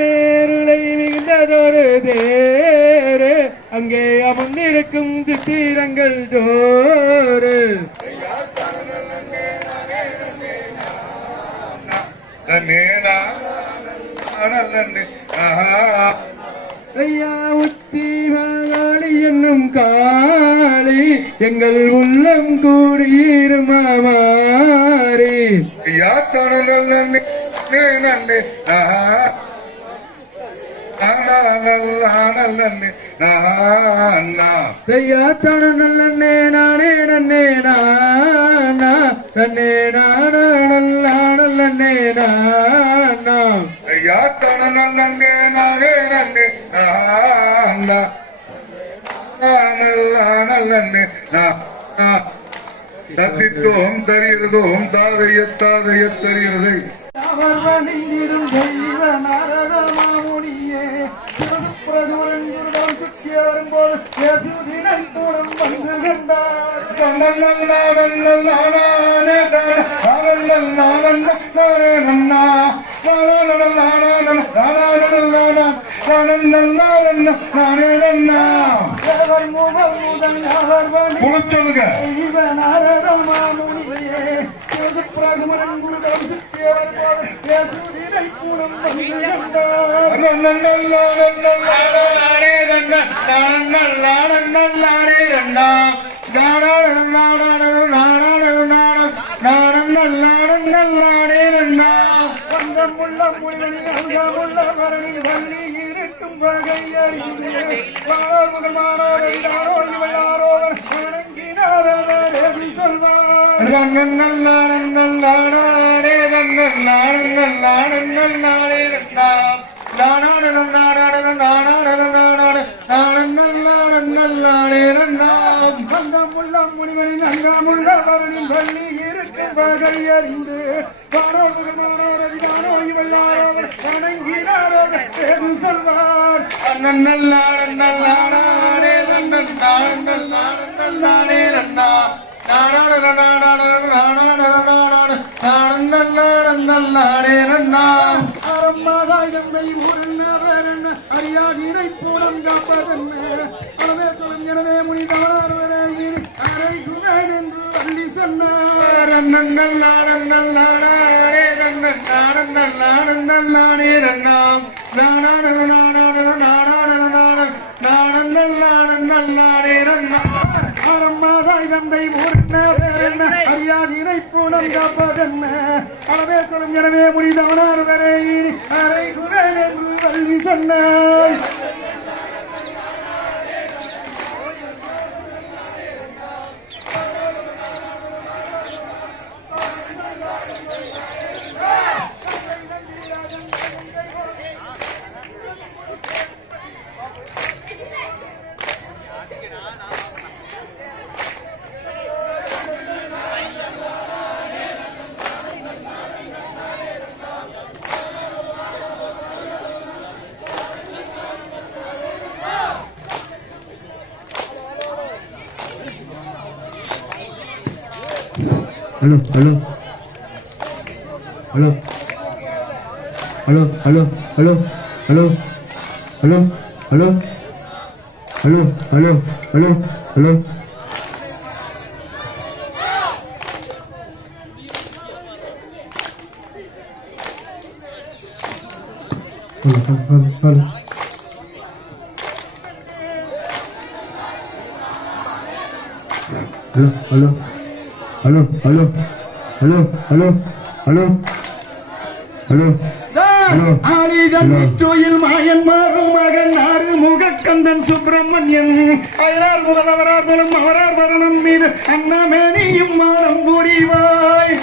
வேருளை மிகுந்ததொரு தேரு அங்கே அமர்ந்திருக்கும் சித்திரங்கள் ஜோறு ஐயா உச்சி மகாளி என்னும் காளி எங்கள் உள்ளம் கூடியிருமாறி ஐயா தனநல்லே நானே நன்னே நானே நானே ஐயா தனநல்லே நானே நன்னே தத்தித்தோம் தருகிறதோம் தாதைய தருகிறது மாமுனியே சுற்றி வரும்போது வந்து சொல்லுங்க இருக்கும் முனிவனின் அங்காமுள்ள வரணின் பள்ளி இருக்கும் வகை அறிந்து சொல்வார் அறியாதினை போலம் காப்பதென்ன அளவே தொலைஞனவே முனிதவரே அறைகுவேன் என்று வள்ளி சொன்னார் தந்தை அறியாதினை போலம் காப்பதென்ன அளவே தொலைஞனவே முனிதவனார் வரை அறைகுவேன் என்று வள்ளி சொன்னார் Halo, halo, halo, halo, halo, halo, halo, halo, halo, halo, halo, halo, halo. Halo. Halo. Halo, halo, halo, halo, halo, halo. ஆலிதோயில் மாயன் மகன் ஆறுமுகக்கந்தன் சுப்பிரமணியன் அயலார் முதல்வரார் மூலம் அவரார் வரணம் மீது அன்னமேனியும் மாறம் புரிவாய்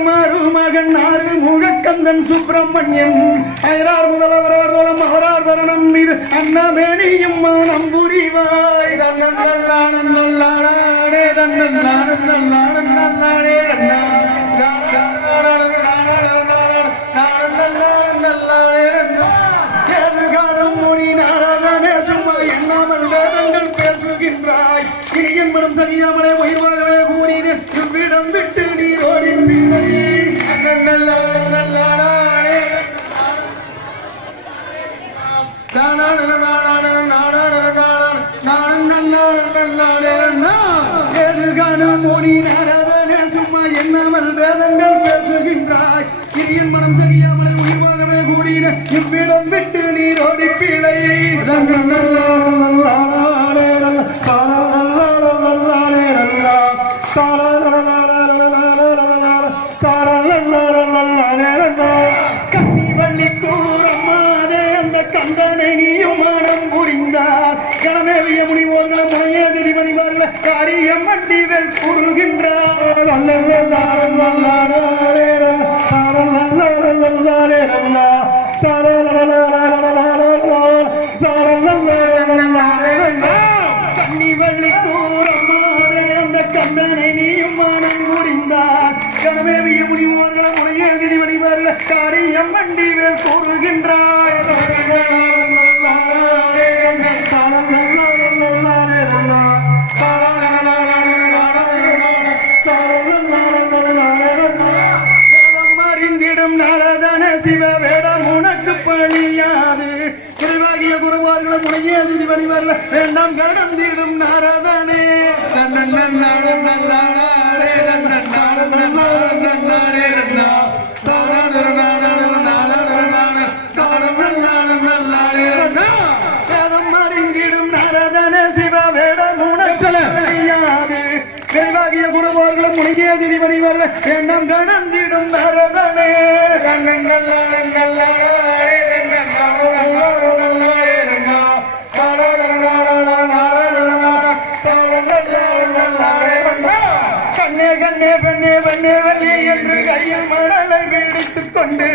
மாயன் மகன் ஆறுமுகக்கந்தன் சுப்பிரமணியன் அயலார் முதல்வரார் மூலம் அவரார் வரணம் மீது அன்னமேனியும் மானம் புரிவாய் நல்ல மனம் சரியாமலே உயிர் வாழவே கூறினேன் இவ்விடம் விட்டு நீரோடி பிள்ளை எதுகாணும் மொழி நாராதனே சும்மா எண்ணாமல் வேதங்கள் பேசுகின்றாய் கிரியின் மனம் சரியாமல் உயிர் வாழவே கூறின இவ்விடம் விட்டு நீரோடி பிழை கண்ணி வள்ளி கூறம்மாதே அந்த கந்தனை நீயும் மனம் புரிந்தார் கணமேவிய முனிவோர்கள் முனைய திரிவணிவார்கள் காரியம் வண்டிகள் கூறுகின்றார் கண்ணி வள்ளி கூறம்மாதே அந்த கந்தனை நீயும் மனம் புரிந்தார் கணமேவிய முனிவோர்கள் முனைய திரிவணிவார்கள் காரியம் வண்டிகள் கூறுகின்றார் அறிந்திடும் நாரதன சிவ வேடம் உனக்கு பணியாது குறைவாகிய குருவார்கள் முனையே திரிவணிவார்கள் வேண்டாம் கடந்திடும் நாரதனே அறிந்திடும் நாரதன சிவ வேடம் உனக்கு பணியாது விரைவாகிய குருவார்களும் முனையே திரிவணிவார்கள் வேண்டாம் கடந்திடும் நாரதனே கண்ணே கண்ணே பெண்ணே பெண்ணே வள்ளி என்று கையில் மடலை பிடித்துக் கொண்டு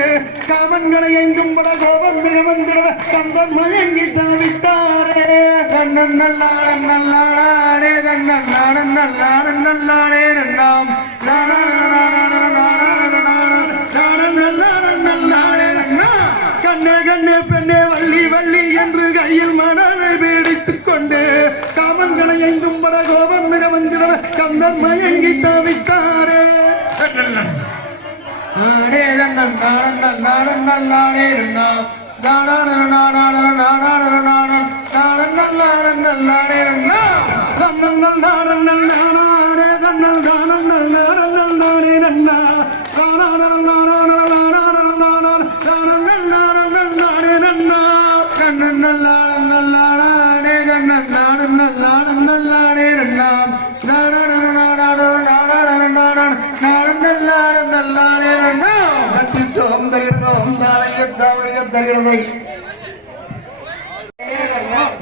காமன்களை எங்கும் பல கோபம் வந்திட கந்தன் மயங்கி தவித்தாரே கண்ணன் நல்லாடே கண்ணன் நல்லாடே நல்லாம் கண்ணே கண்ணே பெண்ணே வள்ளி வள்ளி என்று கையில் மடலை பிடித்துக் கொண்டு காமன்களை எங்கும் பல கோபம் மிக வந்திட கந்தன் மயங்கி தவித்தாரே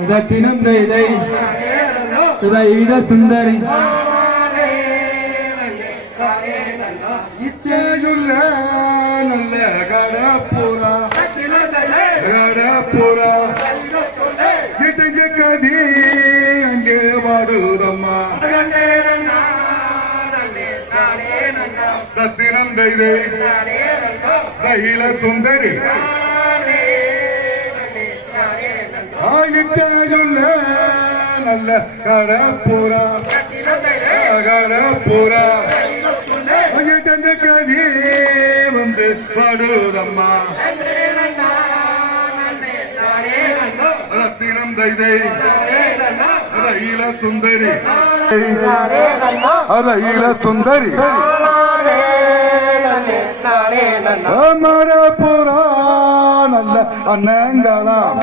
இதத்தினும் இதை இத சுந்தரி இச்சையுள்ள நல்ல கடப்புறா இச்சைக்கு கதி அங்கே வாடுதம்மா ரத்தினம் தைதை கையில சுந்தரி ஆயிற்றாயுள்ள நல்ல கடப்புறா சந்த கவி வந்து பாடுதம்மா ரத்தினம் தைதை ரயில சுந்தரி மரப்புறா நல்ல அன்னங்களாம்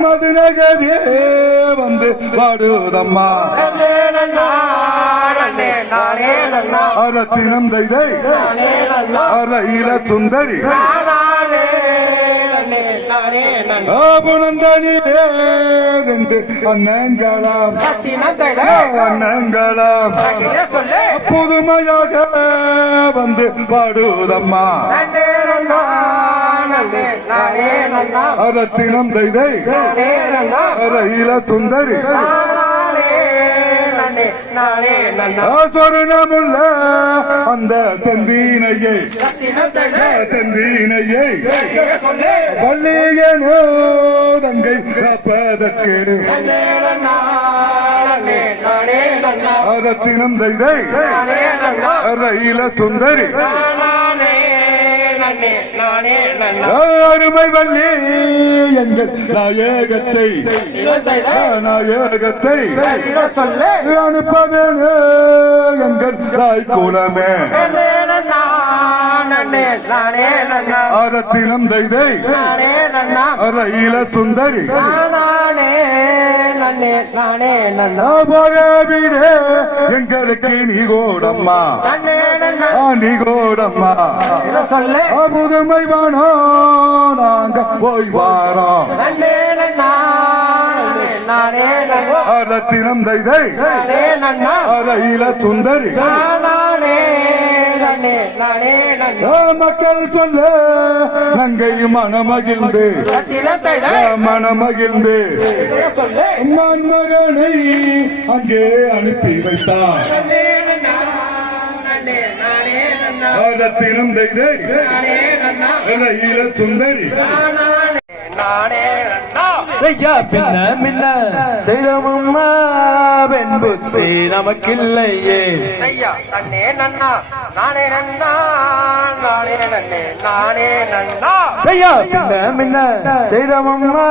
மதுநகரே வந்து பாடுதம்மா ரத்தினம் தைதை ரயில சுந்தரி புனந்தனி ரெண்டு அன்னங்களாம் புதுமையாக வந்து பாடுதம்மா ரத்தினம் தைதை ரயில சுந்தரி நன்னே நானே நன்னா சொருணமுள்ள அந்த செந்தீனையை செந்தீனையை பள்ளியனோ தங்கை காப்பதற்கு நன்னே நன்னா நன்னே நானே நன்னா அதத்தினம் தைதை நானே நன்னா ரயில சுந்தரி நானே நன்னே நானே நன்னா அருமை வள்ளி எங்கள் நாயகத்தை நாயகத்தை சொல்லு அனுப்பதே எங்கள் தாய் குலமே நன்னே நன்னா நன்னே நானே நன்னா அரத்தினம் தைதை நானே நன்னா ரயில சுந்தரி நானே நன்னே நானே நன்னா போகவிடே எங்களுக்கு நீ கோடம்மா நன்னே நன்னா நீ கோடம்மா சொல்லு புதுமை வானோ நாங்க போய் வாரோம் நன்னே நன்னா நன்னே நானே நன்னா அரத்தினம் தைதை நானே நன்னா ரயில சுந்தரி நானே நன்னே நானே நன்னா மக்கள் சொல்ல நங்கை மனமகிழ்ந்து மனமகிழ்ந்து சொல்லு மன்மகனை அங்கே அனுப்பி வைத்தார் நன்னே நன்னா நன்னே நானே நன்னா அரத்தினம் தைதை நானே நன்னா ரயில சுந்தரி நானே நன்னா ஐயா பின்ன மின்ன செய்தமும்மா பெண் புத்தி நமக்கில்லையே ஐயா தன்னே நன்னா நானே நன்னா நானே நன்னே நானே நன்னா ஐயா பின்ன மின்ன செய்தமும்மா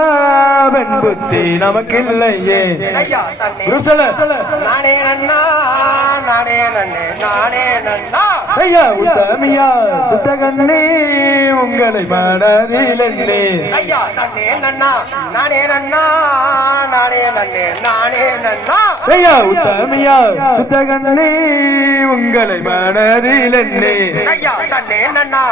பெண் புத்தி நமக்கில்லையே ஐயா தன்னே குருசல நானே நன்னா நானே நன்னே நானே நன்னா ஐயா உத்தமியா சுத்த கண்ணே உங்களை மனதில் எண்ணே ஐயா தன்னே நன்னா நானே நன்னா நானே நன்னே நானே நன்னா ஐயா உத்தமியா சுத்த கண்ணே உங்களை மனதில் எண்ணே ஐயா தன்னே நன்னா